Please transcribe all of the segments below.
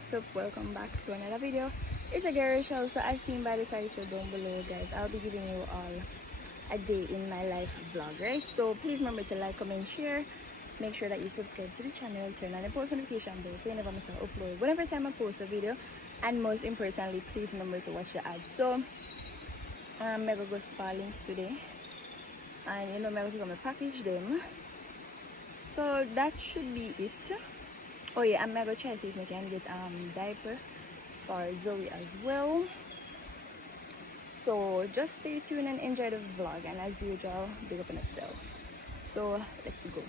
what's up? Welcome back to another video. It's a girl show, so as seen by the title down below, guys, I'll be giving you all a day in my life vlog, right? So please remember to like, comment, share. Make sure that you subscribe to the channel, turn on the post notification bell so you never miss an upload whenever time I post a video, and most importantly, please remember to watch the ads. So I'm gonna go Sparlings today, and I'm gonna package them. So that should be it. Oh yeah, I'm gonna try to see if I can get diaper for Zoe as well. So just stay tuned and enjoy the vlog, and as usual, big up on yourself. So let's go.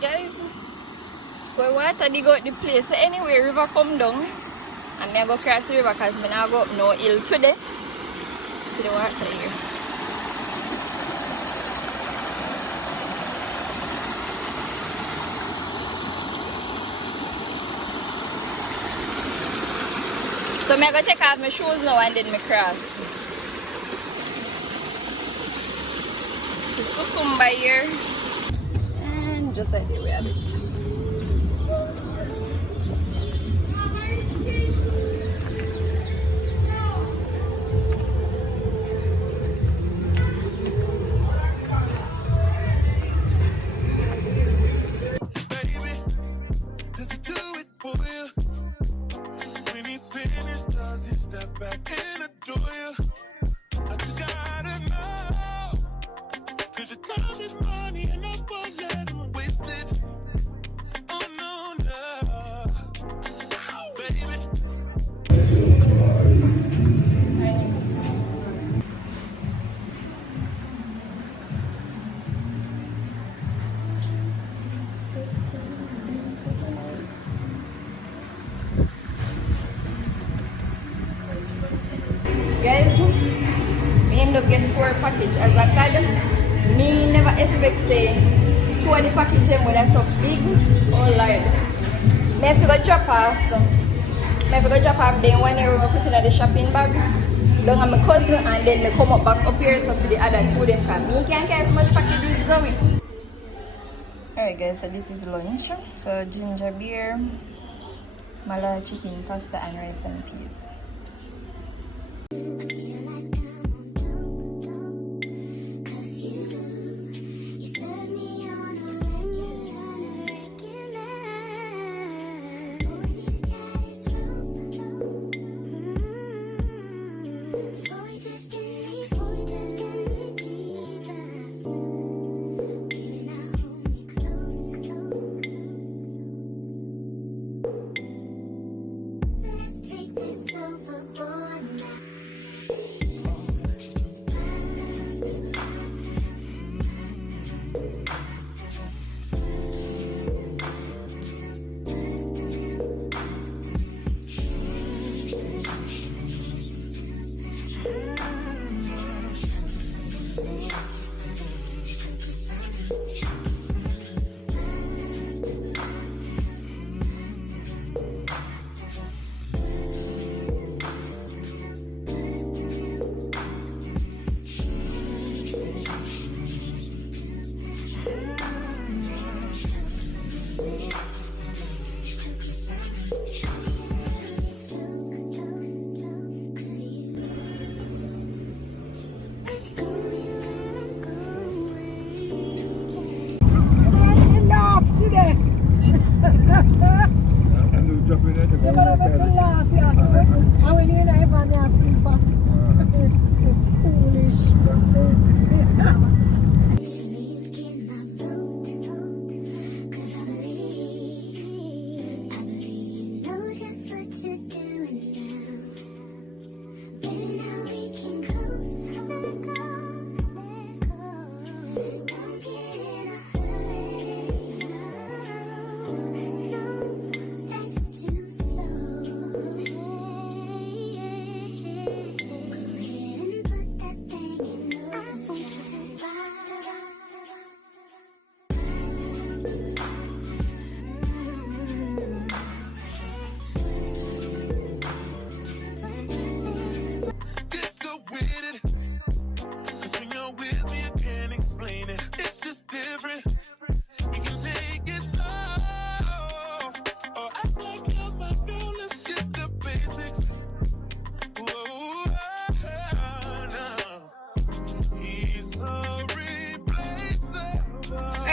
Guys, we water dig out the place. So anyway, river come down and I go cross the river because I now go up no hill today. See the water here. So I go take off my shoes now and then I cross. It's so sumba here. And just like that we have it. Guys, we end up getting 4 packages as a card. Me never expect say 2 of the package them when so big. Oh Lord. I have to go drop off. Then when you put in the shopping bag. Down on my cousin and then I come up back up here so for the other 2 them can. Me can't carry so much package with Zoe. Alright guys, so this is lunch. So ginger beer, mala chicken, pasta and rice and peas.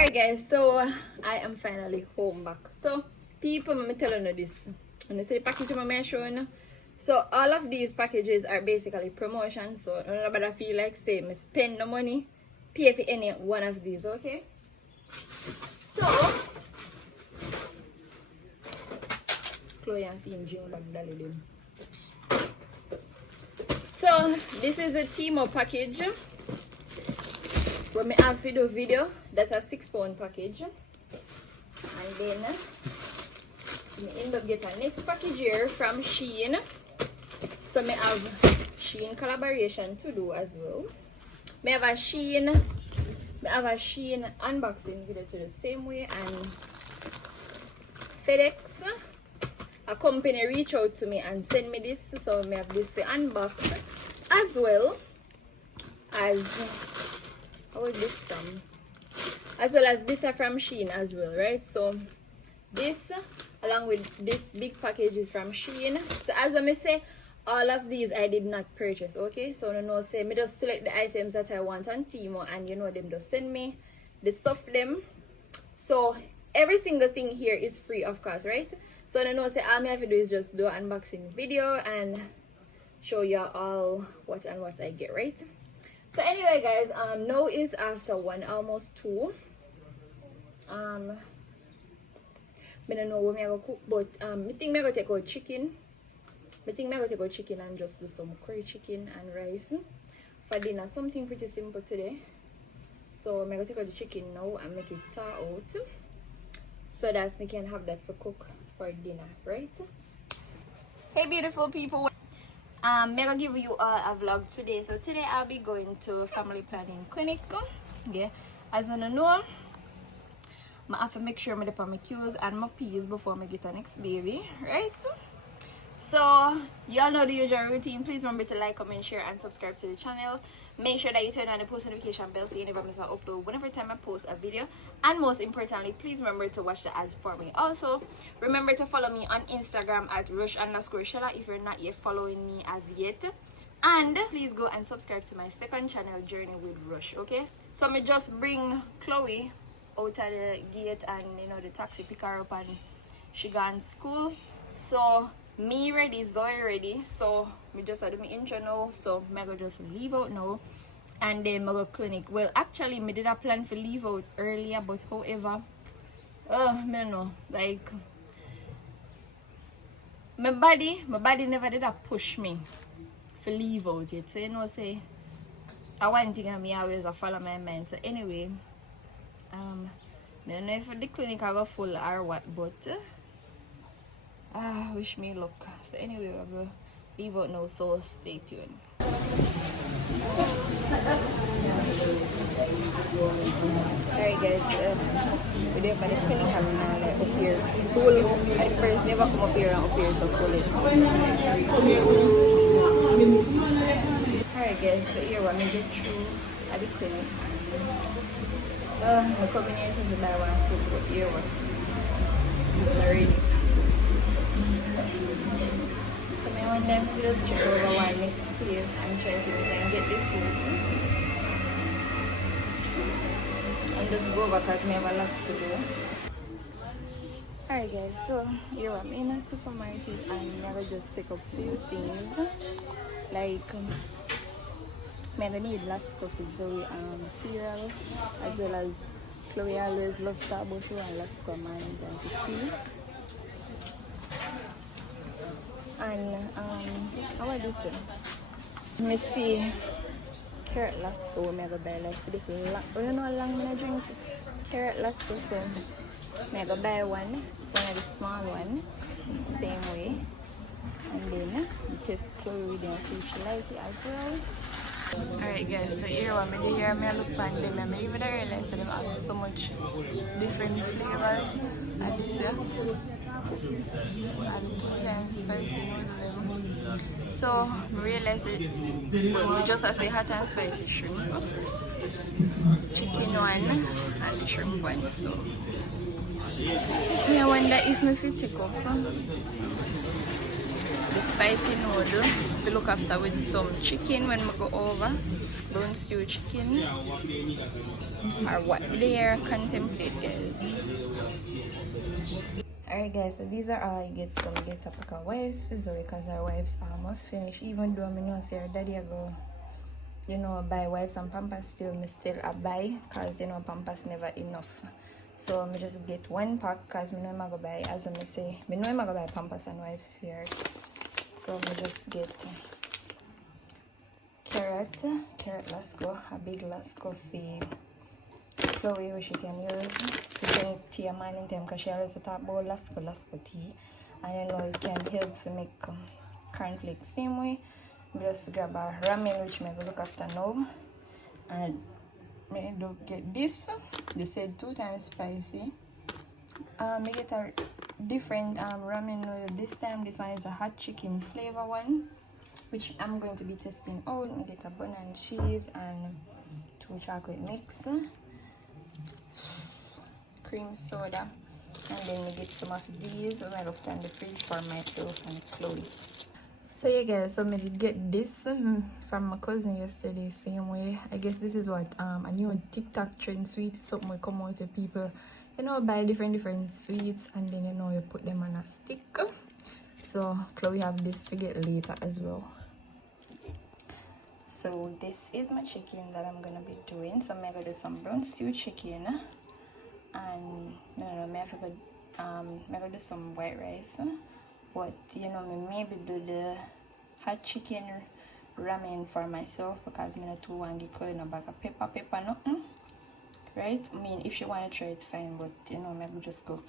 Alright guys, so I am finally home back. So people, me telling you this. And I see the package I'm showing. So all of these packages are basically promotions. So nobody feel like say me spend no money, pay for any one of these, okay? So Chloe and Finn drink back dolly them. So this is a Timo package. When me have to do video, that's a £6 package. And then me end up getting a next package here from Shein. So me have Shein collaboration to do as well. Me have a Shein unboxing video to the same way, and FedEx, a company reach out to me and send me this, so me have this to unbox, as well as this are from Shein as well, right? So this along with this big package is from Shein. So as I may say, all of these I did not purchase, okay? So no say me just select the items that I want on Timo, and you know them just send me the stuff them. So every single thing here is free of cost, right? So no say all me have to do is just do an unboxing video and show you all what I get, right? So anyway guys, now is after 1, almost 2. I don't know what I'm gonna cook, but I think I'm gonna take out chicken. I think I'm gonna take out chicken and just do some curry chicken and rice for dinner. Something pretty simple today. So I'm gonna take out the chicken now and make it thaw out, so that we can have that for cook for dinner, right? Hey beautiful people, I'm gonna give you all a vlog today. So today I'll be going to family planning clinic. Yeah, as you know, I have to make sure I put my Q's and my P's before I get the next baby, right? So y'all know the usual routine. Please remember to like, comment, share, and subscribe to the channel. Make sure that you turn on the post notification bell so you never miss an upload whenever time I post a video. And most importantly, please remember to watch the ads for me. Also, remember to follow me on Instagram at rush_shella if you're not yet following me as yet. And please go and subscribe to my second channel, Journey with Rush, okay? So me just bring Chloe out of the gate, and you know the taxi pick her up and she gone school. So me ready, Zoe ready, so me just do my intro now. So me go just leave out now and then me go clinic. Well actually me did a plan for leave out earlier, but however me don't know, like my body never did a push me for leave out yet. So you know say I one thing and me always follow my mind. So anyway, I don't know if the clinic I go full or what, but wish me luck. So anyway, we're going to leave out now, so stay tuned. Alright guys, we're there for the clinic and now like up here full. At first never come up here and up here so full. Alright guys, so here we're going to get through at the clinic. I'm coming here to buy one food, but here we're already. So I want them to just check over one next place and try to see if we can get this food. And just go over because we have a lot to do. Alright guys, so here I'm in a supermarket and I'm gonna just pick up a few things. Like I'm gonna need last stuff is Zoe cereal, as well as Chloe always loves Starbucks and last command and tea. And how I do so? Let me see carrot lasco. I'm gonna buy like this long. Oh, you know how long I drink carrot lasco, so I'm gonna buy one of the small one, same way. And then test Chloe with them, see if she like it as well. Alright guys, so here I'm look at them and I even realize that they have so much different flavors at this here. And 2 times spicy noodle. So I realized it, but we just have a hot and spicy shrimp, chicken one and the shrimp one. So I wonder if my fit take off. the spicy noodle to look after with some chicken when we go over. Bone stew chicken. Or what they contemplate, guys. Alright guys, so these are all I get some get up like wipes for Zoe because our wipes almost finished. Even though I know say her daddy I go, you know, buy wipes and pampers, still me still a buy because you know pampers never enough. So I just get one pack because I know I'm go buy, as I say, I know I'm go buy pampers and wipes here. So I just get carrot let's go, a big let's go for Chloe, which she can use to drink tea and morning time because she always talk about lasco tea, and you know it can help to make cornflakes same way. Just grab a ramen, which I look after now, and I do get this. They said 2 times spicy. I get a different ramen noodle this time. This one is a hot chicken flavor one, which I'm going to be testing out. I get a bun and cheese and 2 chocolate mix, cream soda, and then we get some of these and I looked in the fridge for myself and Chloe. So yeah guys, so I did get this from my cousin yesterday, same way. I guess this is what a new TikTok trend sweet, something will come out to people, you know, buy different sweets and then you know you put them on a stick. So Chloe have this to get later as well. So this is my chicken that I'm gonna be doing. So I'm gonna do some brown stew chicken. And no, I have to go, I'm gonna do some white rice, but you know, me maybe do the hot chicken ramen for myself because I don't want to get no bag of pepper nothing, right? I mean, if you want to try it, fine, but you know, maybe just cook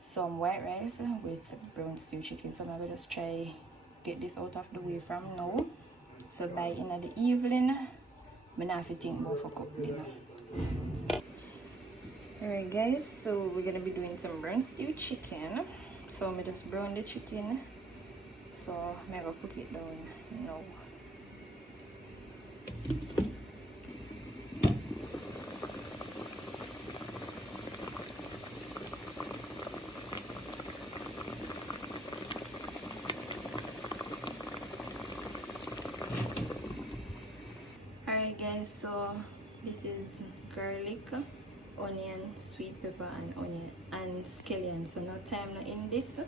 some white rice with brown stew chicken. So I'm gonna just try get this out of the way from now, so by in the evening I don't have to think about for cook dinner. Alright guys, so we're gonna be doing some brown stew chicken. So I just brown the chicken. So I'm gonna cook it down now. Alright guys, so this is garlic, onion, sweet pepper and onion and scallion. So no time no in this,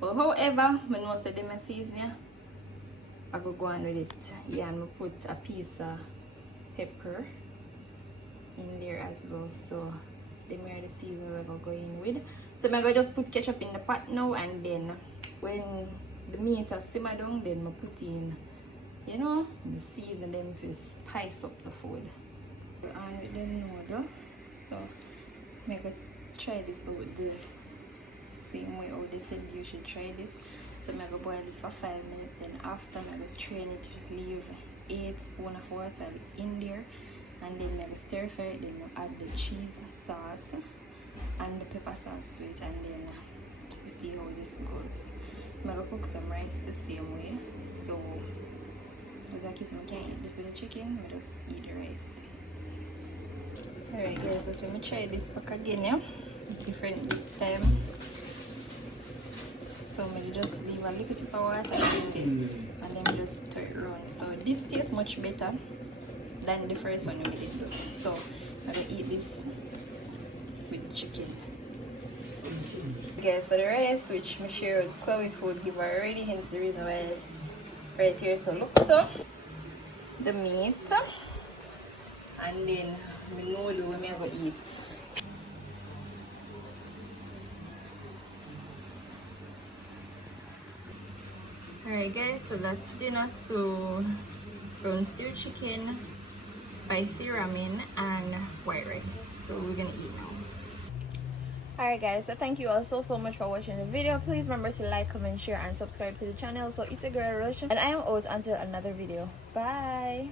but however I know say them season, I go on with it. Yeah, and I put a piece of pepper in there as well, so them are the season we're go in with. So I'm gonna just put ketchup in the pot now, and then when the meat has simmered down, then I put in, you know, the season them to spice up the food. And with the noodle, so I'm gonna try this out the same way how they said you should try this. So I'm gonna boil it for 5 minutes, then after I'm gonna strain it, leave 8 spoons of water in there, and then I'm gonna stir fry it, then I'll add the cheese sauce and the pepper sauce to it, and then we see how this goes. I'm gonna cook some rice the same way, so as I can eat this with the chicken, I just eat the rice. Alright guys, so let me try this pack again, yeah? Different this time. So I just leave a little bit of water in there, and then just stir it around. So this tastes much better than the first one I made it do. So I'm gonna eat this with chicken. Guys, so the rice which I share with Chloe food give her already, hence the reason why right here so look so. The meat and then my noodle when I go eat. Alright guys, so that's dinner. So brown stew chicken, spicy ramen and white rice. So we're gonna eat now. Alright guys, so thank you all so much for watching the video. Please remember to like, comment, share and subscribe to the channel. So it's your girl Rush, and I am out until another video. Bye.